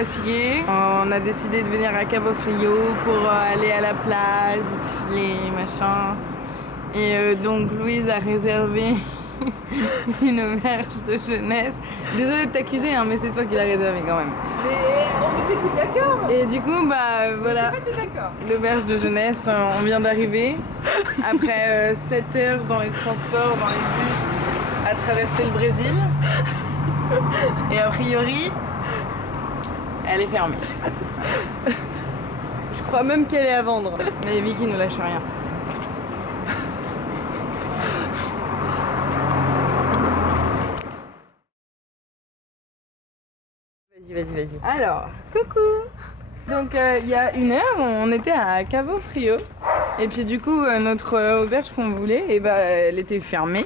fatigués. On a décidé de venir à Cabo Frio pour aller à la plage, chiller, machin. Et donc Louise a réservé une auberge de jeunesse. Désolée de t'accuser, hein, mais c'est toi qui l'as réservé quand même. Mais on était tout d'accord. Et du coup, bah voilà, l'auberge de jeunesse, on vient d'arriver. Après 7 heures dans les transports, dans les bus, à traverser le Brésil. Et a priori, elle est fermée. Je crois même qu'elle est à vendre. Mais Vicky ne lâche rien. Vas-y. Alors, coucou. Donc il y a 1 heure, on était à Cabo Frio. Et puis du coup, notre auberge qu'on voulait, et bah, elle était fermée.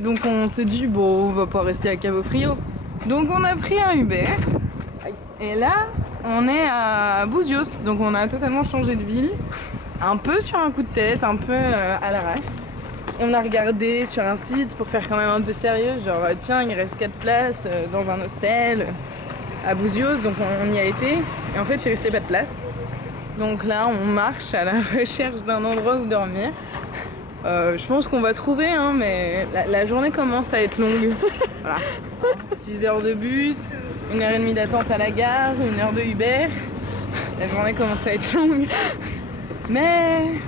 Donc on se dit, bon, on va pas rester à Cabo Frio. Donc on a pris un Uber. Et là, on est à Buzios. Donc on a totalement changé de ville. Un peu sur un coup de tête, un peu à l'arrache. On a regardé sur un site pour faire quand même un peu sérieux. Genre, tiens, il reste 4 places dans un hostel à Buzios. Donc on y a été. Et en fait, il restait pas de place. Donc là, on marche à la recherche d'un endroit où dormir. Je pense qu'on va trouver, hein, mais la journée commence à être longue. Voilà. 6 heures de bus, 1h30 d'attente à la gare, 1 heure de Uber. La journée commence à être longue. Mais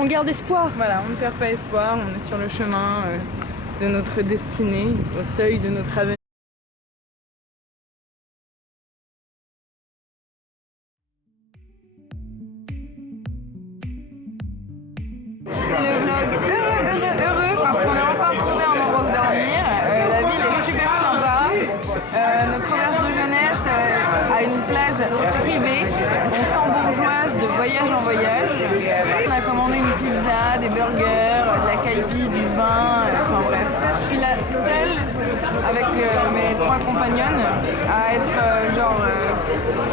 On garde espoir. voilà, on ne perd pas espoir, on est sur le chemin de notre destinée, au seuil de notre avenir. C'est le vlog heureux parce qu'on est enfin trouvé un endroit où dormir. La ville est super sympa. Notre auberge de jeunesse a une plage privée. On sent bourgeoise de voyage en voyage. On a commandé une pizza, des burgers, de la caipi, du vin, enfin bref. Je suis la seule avec mes 3 compagnonnes à être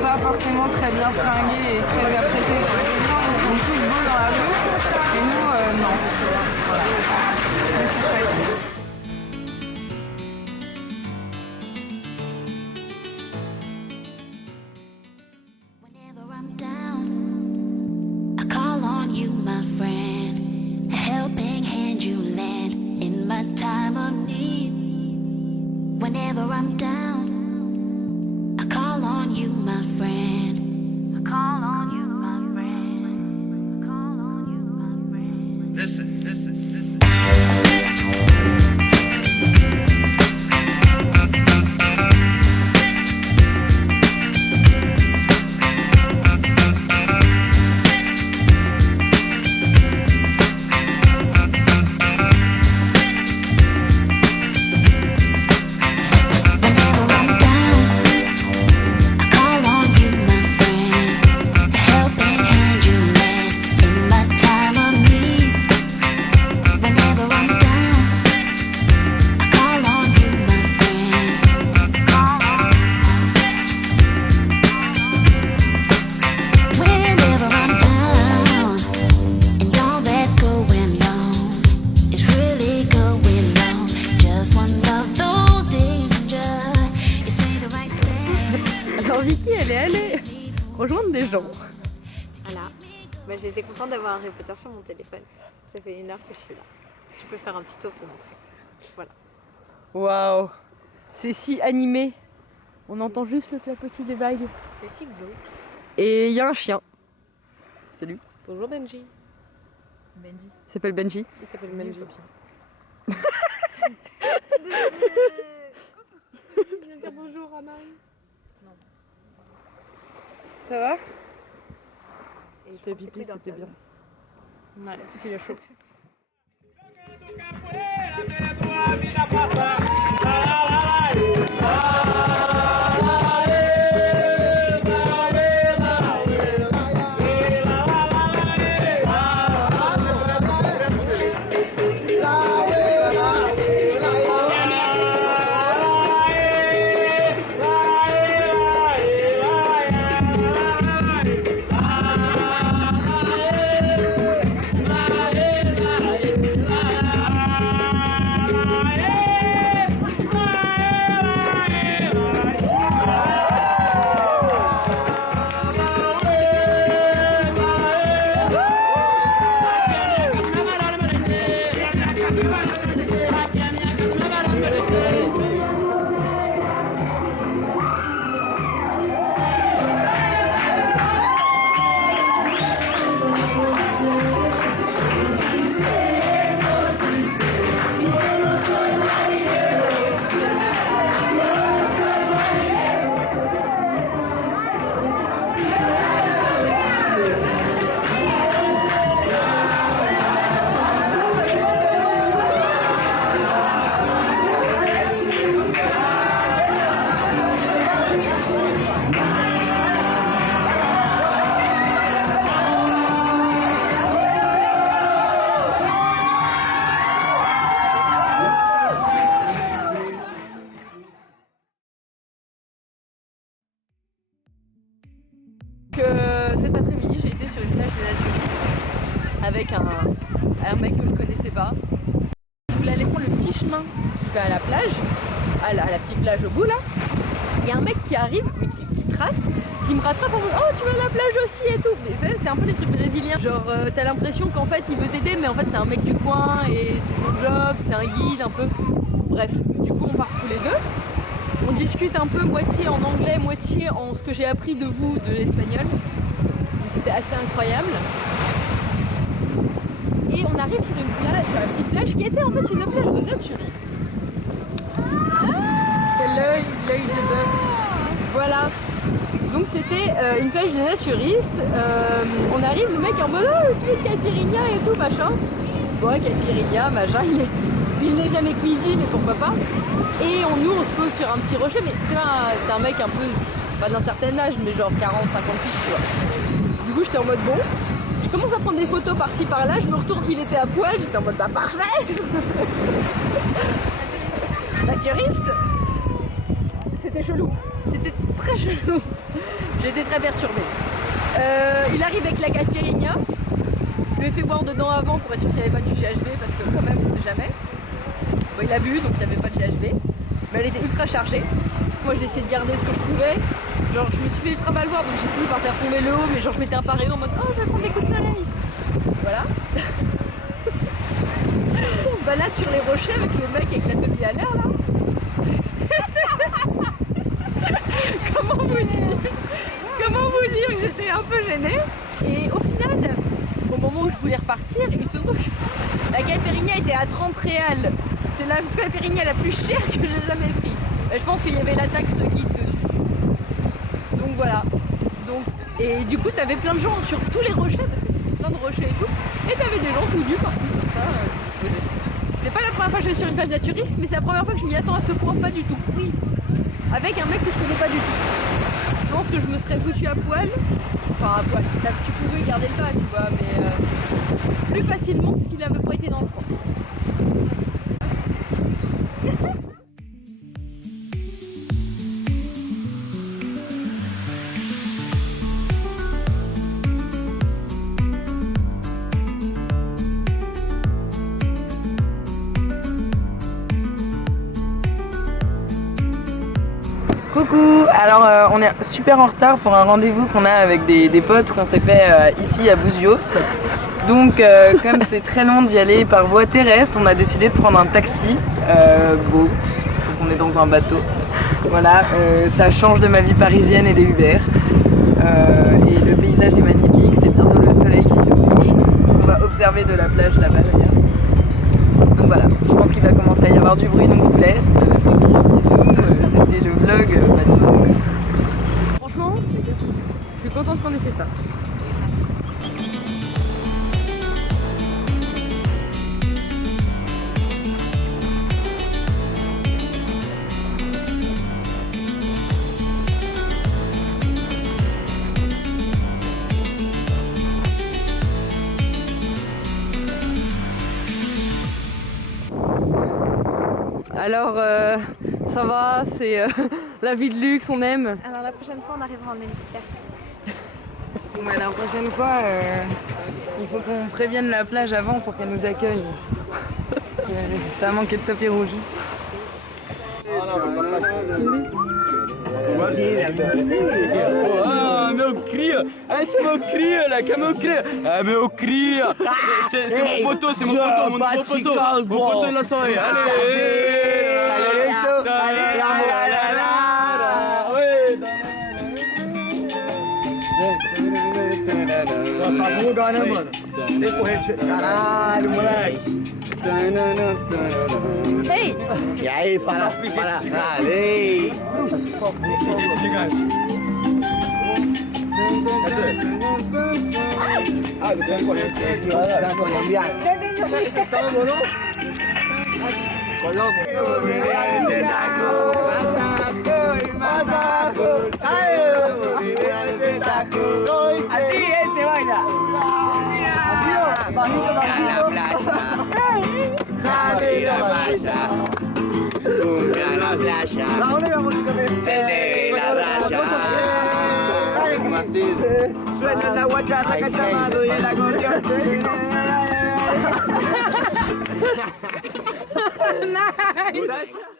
pas forcément très bien fringuée et très apprêtée. Les gens ils sont tous beaux dans la rue et nous non. Voilà. Mais c'est chouette. Whenever I'm down, I call on you, my friend. A helping hand you lend in my time of need. Whenever I'm down, I call on you, my friend. I call on you, my friend. I call on you, my friend. Listen. Whenever I'm down, I call on you, my friend. A helping hand you lend in my time of need. Whenever I'm down, I call on you, my friend. Call on you. Whenever I'm down, and all that's going on is really going on. Just one of those days, and just you say the right thing. Alors Vicky, elle est allée rejoindre des gens. Voilà. Bah, j'ai été contente d'avoir Harry Potter sur mon téléphone. Ça fait 1 heure que je suis là. Tu peux faire un petit tour pour montrer. Voilà. Waouh, c'est si animé. On entend juste le clapotis des vagues. C'est si glauque. Et il y a un chien. Salut. Bonjour Benji. Benji. Il s'appelle Benji. Il s'appelle Benji. Viens dire bonjour à Marie. Ça va? Et Fais pipi, c'était bien. Ouais, il est chaud. avec un mec que je connaissais pas. Je voulais aller prendre le petit chemin qui va à la plage, à la petite plage au bout là. Il y a un mec qui arrive, mais qui trace, qui me rattrape en mode oh tu vas à la plage aussi et tout. Mais c'est un peu les trucs brésiliens. Genre t'as l'impression qu'en fait il veut t'aider, mais en fait c'est un mec du coin et c'est son job, c'est un guide un peu. Bref, du coup on part tous les deux. On discute un peu moitié en anglais, moitié en ce que j'ai appris de vous de l'espagnol. C'était assez incroyable. Et on arrive sur une plage, sur la petite plage qui était en fait une plage de naturistes. C'est l'œil de bœuf. Voilà. Donc c'était une plage de naturistes. On arrive, le mec est en mode oh, tu es caipirinha et tout machin. Ouais, caipirinha, machin, il n'est jamais cuisine, mais pourquoi pas. Et nous on se pose sur un petit rocher, mais c'était un mec un peu, pas d'un certain âge, mais genre 40-50 piges, tu vois. Du coup j'étais en mode bon. Je commence à prendre des photos par-ci par-là, je me retourne, il était à poil, j'étais en mode bah parfait. Naturiste. C'était chelou, c'était très chelou. J'étais très perturbée. Il arrive avec la caipirinha. Je lui ai fait boire dedans avant pour être sûr qu'il n'y avait pas du GHB parce que quand même on sait jamais. Bon, il a bu donc il n'y avait pas de GHB. Mais elle était ultra chargée. Moi j'ai essayé de garder ce que je pouvais. Genre je me suis fait ultra mal voir donc j'ai fini par faire tomber le haut, mais genre je m'étais imparée en mode oh je vais prendre des coups de soleil. Voilà. On se balade sur les rochers avec le mec avec la demi à l'air là. Comment vous dire que j'étais un peu gênée. Et au final, au moment où je voulais repartir, il se trouve que la caipirinha était à 30 réals. C'est la caipirinha la plus chère que j'ai jamais pris. Je pense qu'il y avait la taxe guide dessus. Donc voilà. Et du coup, t'avais plein de gens sur tous les rochers, parce que c'était plein de rochers et tout. Et t'avais des gens tout nus partout comme ça. C'est pas la première fois que je vais sur une plage naturiste, mais c'est la première fois que je m'y attends à ce point, pas du tout. Oui. Avec un mec que je connais pas du tout. Je pense que je me serais foutu à poil. Enfin à poil, tu pouvais garder le bas, tu vois, mais plus facilement s'il avait pas été dans le coin. Coucou, alors on est super en retard pour un rendez-vous qu'on a avec des potes qu'on s'est fait ici à Buzios. Donc comme c'est très long d'y aller par voie terrestre, on a décidé de prendre un taxi, boat, donc on est dans un bateau. Voilà, ça change de ma vie parisienne et des Uber. Et le paysage est magnifique, c'est bientôt le soleil qui se couche. C'est ce qu'on va observer de la plage là-bas d'ailleurs. Donc voilà, je pense qu'il va commencer à y avoir du bruit, donc je vous laisse. Bisous, c'était le vlog. Franchement, je suis contente qu'on ait fait ça. Alors, ça va, c'est la vie de luxe, on aime. Alors la prochaine fois, on arrivera en hélicoptère. Ouais, la prochaine fois, il faut qu'on prévienne la plage avant pour qu'elle nous accueille. Ça a manqué de tapis rouge. Ah, meu cria! Ah, c'est mon cria là, que meu cria! Ah, meu cria! C'est mon poteau, c'est mon poteau, mon nouveau poteau! Mon poteau, il a sonné! Allez! Essa buga, né, mano? Tem corrente. Caralho, moleque. Hey! E aí, fala. Valeu! Gigante. Ah, você é corrente. Tá colombiano. Você tá morou? Colômbia. Así es, se baila. Barriga, barriga. La playa. Cumbia la playa. La única música Se le ve la raya. Suena la guachata, cachamado y el acordeón. Nice. Sacha